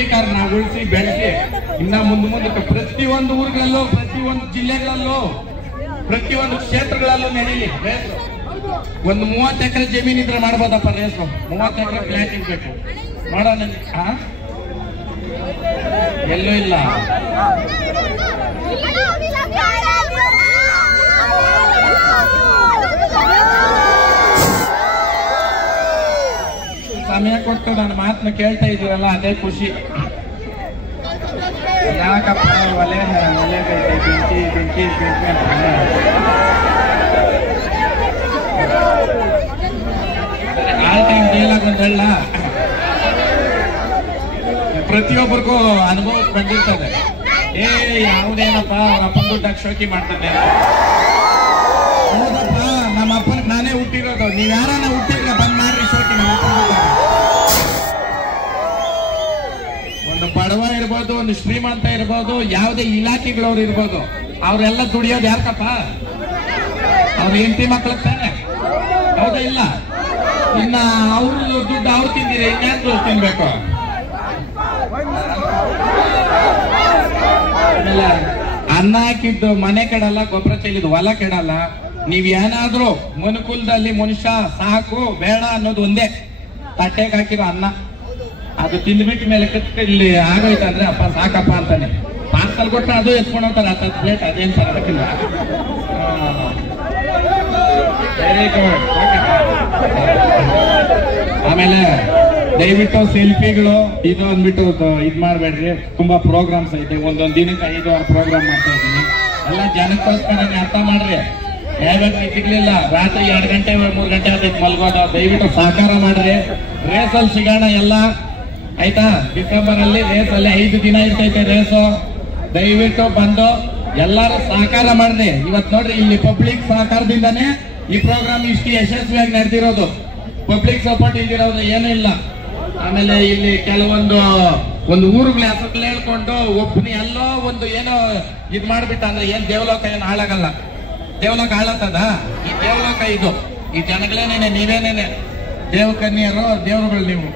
ಹಳ್ಳಿಕಾರನ ಉಳಿಸಿ ಬೆಳೆಸಿ ಇನ್ನ ಮುಂದಕ್ಕೆ ಪ್ರತಿಯೊಂದು ಊರುಗಳಲ್ಲೂ, ಪ್ರತಿಯೊಂದು ಜಿಲ್ಲೆಗಳಲ್ಲೂ, ಪ್ರತಿಯೊಂದು ಕ್ಷೇತ್ರಗಳಲ್ಲೂ ನಡೀಲಿ ರೇಸು. ಒಂದು 30 ಎಕರೆ ಜಮೀನ್ ಇದ್ರೆ ಮಾಡ್ಬೋದಪ್ಪ ರೇಸು. 30 ಎಕರೆ ಫ್ಲಾಟ್ ಇರ್ಬೇಕು ಮಾಡೋಣ. ಎಲ್ಲೂ ಇಲ್ಲ. ಸಮಯ ಕೊಟ್ಟು ನನ್ನ ಮಾತನ್ನ ಕೇಳ್ತಾ ಇದೀರಲ್ಲ, ಅದೇ ಖುಷಿ. ಯಾಕಪ್ಪ ಒಲೆ ಬೆಂಕಿ ಬೆಂಕಿ ಬೆಂಕಿ ಆಲ್ ಟೈಮ್ ಡೈಲಾಗ್ ಅಂತ ಹೇಳ. ಪ್ರತಿಯೊಬ್ಬರಿಗೂ ಅನುಭವ ಬಂದಿರ್ತದೆ. ಯಾವುದೇನಪ್ಪ ಅವ್ರ ಅಪ್ಪನ ದುಡ್ಡಾಗ ಶೋಕಿ ಮಾಡ್ತಾನೆ. ಹೌದಪ್ಪ, ನಮ್ಮ ಅಪ್ಪನಿಗೆ ನಾನೇ ಹುಟ್ಟಿರೋದು. ನೀವ್ ಯಾರನ್ನ ಹುಟ್ಟಿದ್ರೆ ಬಂದ್ ಮಾಡ್ರಿ ಶೋಕಿ. ನಮ್ಮ ಅಪ್ಪನ ಒಂದು ಬಡವ ಇರ್ಬೋದು, ಒಂದು ಶ್ರೀಮಂತ ಇರ್ಬೋದು, ಯಾವುದೇ ಇಲಾಖೆಗಳವ್ರು ಇರ್ಬೋದು, ಅವ್ರೆಲ್ಲ ದುಡಿಯೋದು ಯಾಕಪ್ಪ? ಅವ್ರ ಹೆಂಡತಿ ಮಕ್ಳಿಗೆ ತಾನೆ, ಹೌದಾ? ಇಲ್ಲ. ಇನ್ನ ಅವ್ರ ದುಡ್ಡು ಅವ್ರು ತಿಂದಿರಿ, ಇನ್ಯಾರು ತಿನ್ಬೇಕು? ಆಮೇಲೆ ಅನ್ನ ಹಾಕಿದ್ದು ಮನೆ ಕೆಡಲ್ಲ, ಗೊಬ್ಬರ ಚೆಲ್ಲಿದ್ದು ಹೊಲ ಕೆಡಲ್ಲ. ನೀವ್ ಏನಾದ್ರೂ ಮನುಕುಲದಲ್ಲಿ ಮನುಷ್ಯ ಸಾಕು ಬೇಡ ಅನ್ನೋದು ಒಂದೇ, ತಟ್ಟೆಗೆ ಹಾಕಿರೋ ಅನ್ನ. ಅದು ತಿಂದ್ಬಿಟ್ಟ ಮೇಲೆ ಇಲ್ಲಿ ಆಗೋಯ್ತು ಅಂದ್ರೆ ಅಪ್ಪ ಸಾಕಪ್ಪ ಅಂತಾನೆ. ಪಾರ್ಸಲ್ ಕೊಟ್ಟ ಅದು ಎತ್ಕೊಂಡು ಹೋಗ್ತಾರೆ 10 ಪ್ಲೇಟ್. ಅದೇನ್ ಸಾಕಿಲ್ಲ. Very good. ಆಮೇಲೆ ದಯವಿಟ್ಟು ಸೆಲ್ಫಿಗಳು ಇದು ಅಂದ್ಬಿಟ್ಟು ಇದ್ ಮಾಡ್ಬೇಡ್ರಿ. ತುಂಬಾ ಪ್ರೋಗ್ರಾಮ್ಸ್ ಐತೆ. ಒಂದೊಂದ್ ದಿನಕ್ಕೆ 5-6 ಪ್ರೋಗ್ರಾಮ್ ಮಾಡ್ತಾ ಇದ್ದೀನಿ. ಎಲ್ಲ ಜನಕ್ಕೋಸ್ಕರನೇ, ಅರ್ಥ ಮಾಡ್ರಿ. ಯಾವ್ಯಾವ ಸಿಗ್ಲಿಲ್ಲ, ರಾತ್ರಿ 2 ಗಂಟೆ 3 ಗಂಟೆ ಆಗೈತೆ ಮಲ್ಗೋದು. ದಯವಿಟ್ಟು ಸಹಕಾರ ಮಾಡ್ರಿ. ರೇಸಲ್ಲಿ ಸಿಗೋಣ ಎಲ್ಲ, ಆಯ್ತಾ? ಡಿಸೆಂಬರ್ ಅಲ್ಲಿ ರೇಸ್ ಅಲ್ಲಿ 5 ದಿನ ಇರ್ತೈತೆ ರೇಸು. ದಯವಿಟ್ಟು ಬಂದು ಎಲ್ಲಾರು ಸಹಕಾರ ಮಾಡ್ರಿ. ಇವತ್ ನೋಡ್ರಿ, ಇಲ್ಲಿ ಪಬ್ಲಿಕ್ ಸಹಕಾರದಿಂದಾನೇ ಈ ಪ್ರೋಗ್ರಾಮ್ ಇಷ್ಟು ಯಶಸ್ವಿಯಾಗಿ ನಡೆದಿರೋದು. ಪಬ್ಲಿಕ್ ಸಪೋರ್ಟ್ ಇಲ್ದಿರೋದು ಏನೂ ಇಲ್ಲ. ಆಮೇಲೆ ಇಲ್ಲಿ ಕೆಲವೊಂದು ಊರುಗಳ ಹೆಸರು ಹೇಳ್ಕೊಂಡು ಒಬ್ಬನಿ ಎಲ್ಲೋ ಒಂದು ಏನೋ ಇದ್ ಮಾಡ್ಬಿಟ್ಟ ಅಂದ್ರೆ ಏನ್ ದೇವಲೋಕ ಏನು ಹಾಳಾಗಲ್ಲ. ದೇವಲೋಕ ಹಾಳಾಗ್ತದ? ಈ ದೇವಲೋಕ ಇದು. ಈ ಜನಗಳೇನೇನೆ, ನೀವೇನೇನೆ ದೇವಕನ್ಯರು, ದೇವರುಗಳು ನೀವು.